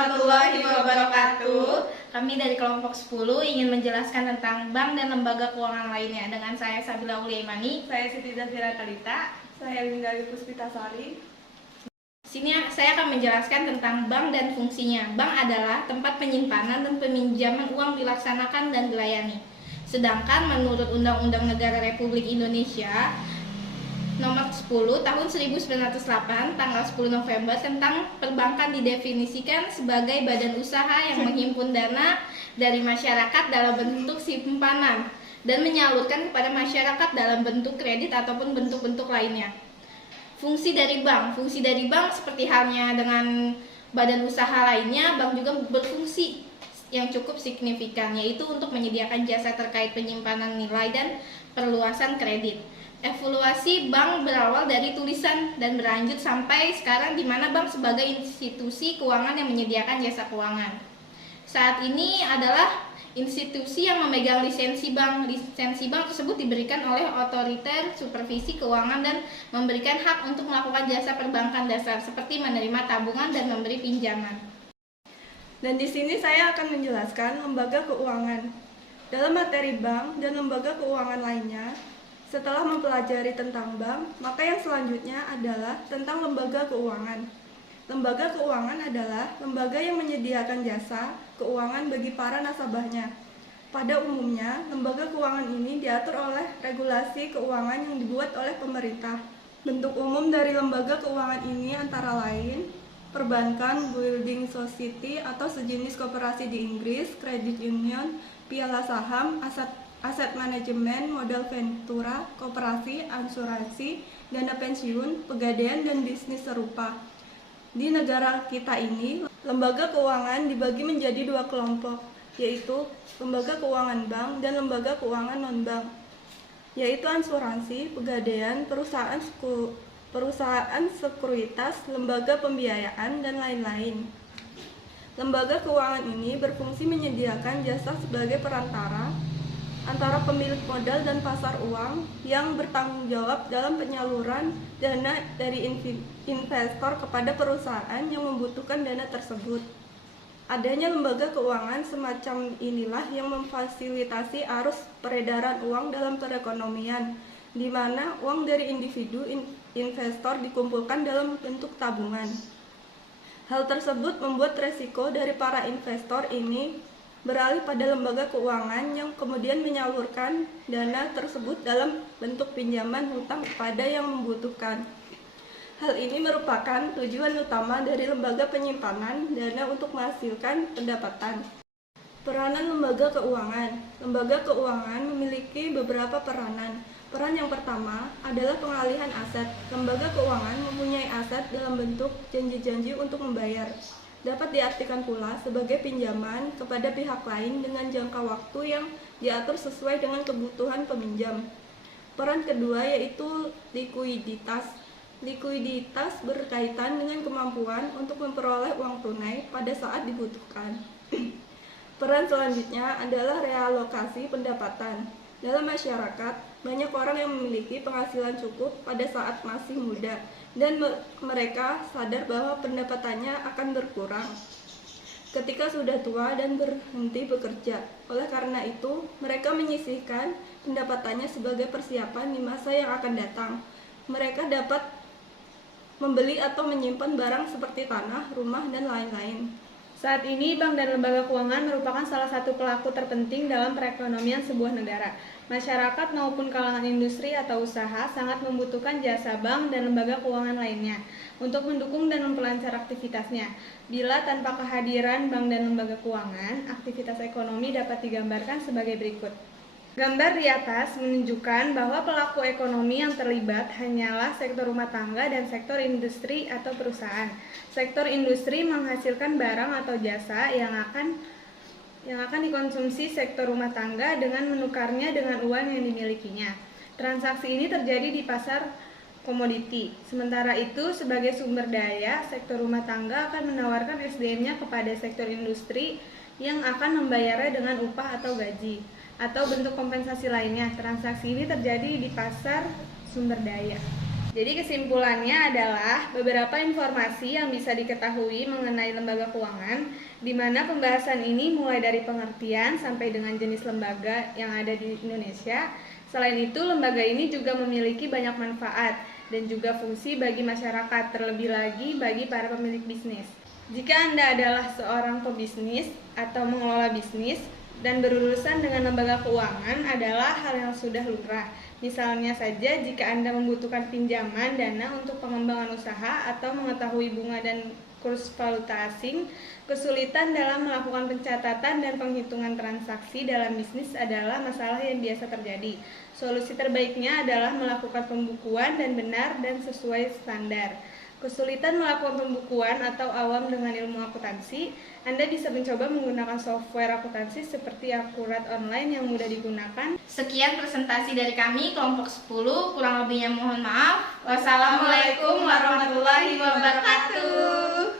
warahmatullahi wabarakatuh. Kami dari kelompok 10 ingin menjelaskan tentang bank dan lembaga keuangan lainnya. Dengan saya Sabila Uliaimani, saya Siti Zafira Kalita, saya Linda Puspitasari. Sini saya akan menjelaskan tentang bank dan fungsinya. Bank adalah tempat penyimpanan dan peminjaman uang dilaksanakan dan dilayani. Sedangkan menurut Undang-Undang Negara Republik Indonesia Nomor 10 Tahun 1908 tanggal 10 November tentang perbankan didefinisikan sebagai badan usaha yang menghimpun dana dari masyarakat dalam bentuk simpanan dan menyalurkan kepada masyarakat dalam bentuk kredit ataupun bentuk-bentuk lainnya. Fungsi dari bank seperti halnya dengan badan usaha lainnya, bank juga berfungsi yang cukup signifikan, yaitu untuk menyediakan jasa terkait penyimpanan nilai dan perluasan kredit. Evaluasi bank berawal dari tulisan dan berlanjut sampai sekarang di mana bank sebagai institusi keuangan yang menyediakan jasa keuangan. Saat ini adalah institusi yang memegang lisensi bank. Lisensi bank tersebut diberikan oleh otoriter supervisi keuangan dan memberikan hak untuk melakukan jasa perbankan dasar seperti menerima tabungan dan memberi pinjaman. Dan di sini saya akan menjelaskan lembaga keuangan. Dalam materi bank dan lembaga keuangan lainnya, setelah mempelajari tentang bank, maka yang selanjutnya adalah tentang lembaga keuangan. Lembaga keuangan adalah lembaga yang menyediakan jasa keuangan bagi para nasabahnya. Pada umumnya, lembaga keuangan ini diatur oleh regulasi keuangan yang dibuat oleh pemerintah. Bentuk umum dari lembaga keuangan ini antara lain perbankan, building society atau sejenis koperasi di Inggris, credit union, piala saham, aset manajemen, modal ventura, koperasi, asuransi, dana pensiun, pegadaian, dan bisnis serupa. Di negara kita ini, lembaga keuangan dibagi menjadi dua kelompok, yaitu lembaga keuangan bank dan lembaga keuangan non-bank, yaitu asuransi, pegadaian, perusahaan sekuritas, lembaga pembiayaan, dan lain-lain. Lembaga keuangan ini berfungsi menyediakan jasa sebagai perantara antara pemilik modal dan pasar uang yang bertanggung jawab dalam penyaluran dana dari investor kepada perusahaan yang membutuhkan dana tersebut. Adanya lembaga keuangan semacam inilah yang memfasilitasi arus peredaran uang dalam perekonomian, di mana uang dari individu investor dikumpulkan dalam bentuk tabungan. Hal tersebut membuat resiko dari para investor ini beralih pada lembaga keuangan yang kemudian menyalurkan dana tersebut dalam bentuk pinjaman hutang kepada yang membutuhkan. Hal ini merupakan tujuan utama dari lembaga penyimpanan dana untuk menghasilkan pendapatan. Peranan lembaga keuangan. Lembaga keuangan memiliki beberapa peranan. Peran yang pertama adalah pengalihan aset. Lembaga keuangan mempunyai aset dalam bentuk janji-janji untuk membayar. Dapat diartikan pula sebagai pinjaman kepada pihak lain dengan jangka waktu yang diatur sesuai dengan kebutuhan peminjam. Peran kedua yaitu likuiditas. Likuiditas berkaitan dengan kemampuan untuk memperoleh uang tunai pada saat dibutuhkan. Peran selanjutnya adalah realokasi pendapatan. Dalam masyarakat, banyak orang yang memiliki penghasilan cukup pada saat masih muda dan mereka sadar bahwa pendapatannya akan berkurang ketika sudah tua dan berhenti bekerja. Oleh karena itu, mereka menyisihkan pendapatannya sebagai persiapan di masa yang akan datang. Mereka dapat membeli atau menyimpan barang seperti tanah, rumah, dan lain-lain. Saat ini, bank dan lembaga keuangan merupakan salah satu pelaku terpenting dalam perekonomian sebuah negara. Masyarakat maupun kalangan industri atau usaha sangat membutuhkan jasa bank dan lembaga keuangan lainnya untuk mendukung dan memperlancar aktivitasnya. Bila tanpa kehadiran bank dan lembaga keuangan, aktivitas ekonomi dapat digambarkan sebagai berikut. Gambar di atas menunjukkan bahwa pelaku ekonomi yang terlibat hanyalah sektor rumah tangga dan sektor industri atau perusahaan. Sektor industri menghasilkan barang atau jasa yang akan dikonsumsi sektor rumah tangga dengan menukarnya dengan uang yang dimilikinya. Transaksi ini terjadi di pasar komoditi. Sementara itu, sebagai sumber daya, sektor rumah tangga akan menawarkan SDM-nya kepada sektor industri yang akan membayarnya dengan upah atau gaji atau bentuk kompensasi lainnya. Transaksi ini terjadi di pasar sumber daya. Jadi kesimpulannya adalah beberapa informasi yang bisa diketahui mengenai lembaga keuangan, di mana pembahasan ini mulai dari pengertian sampai dengan jenis lembaga yang ada di Indonesia. Selain itu, lembaga ini juga memiliki banyak manfaat dan juga fungsi bagi masyarakat, terlebih lagi bagi para pemilik bisnis. Jika Anda adalah seorang pebisnis atau mengelola bisnis dan berurusan dengan lembaga keuangan adalah hal yang sudah lumrah. Misalnya saja jika Anda membutuhkan pinjaman dana untuk pengembangan usaha atau mengetahui bunga dan kurs valuta asing, kesulitan dalam melakukan pencatatan dan penghitungan transaksi dalam bisnis adalah masalah yang biasa terjadi. Solusi terbaiknya adalah melakukan pembukuan dan benar dan sesuai standar. Kesulitan melakukan pembukuan atau awam dengan ilmu akuntansi, Anda bisa mencoba menggunakan software akuntansi seperti Akurat Online yang mudah digunakan. Sekian presentasi dari kami, kelompok 10. Kurang lebihnya mohon maaf. Wassalamualaikum warahmatullahi wabarakatuh.